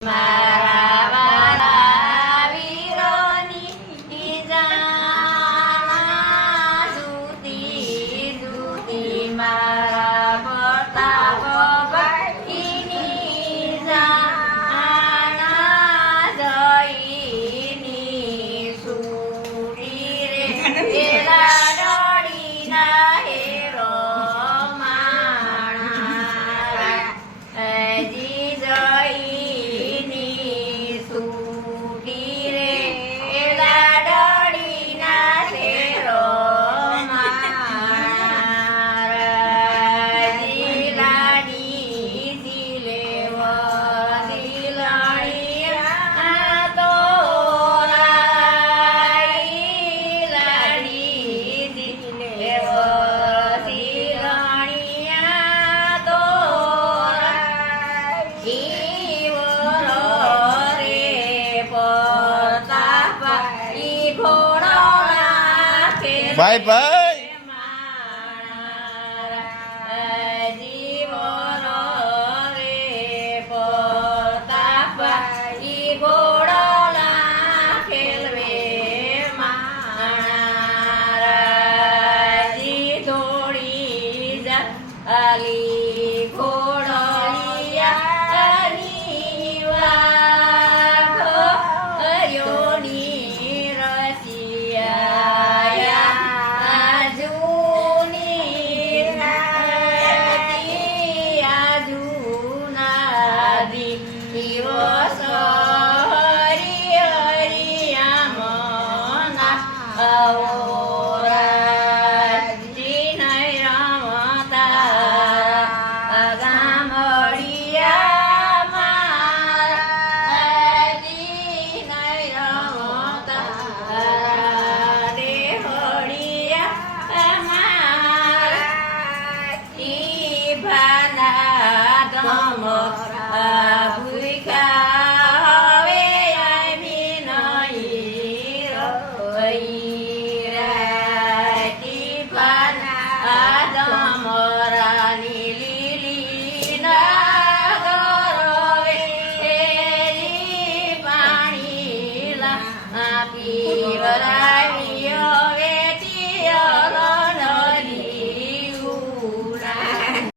ます。ભાઈ ભાઈ. મારા જીવરો પીવરા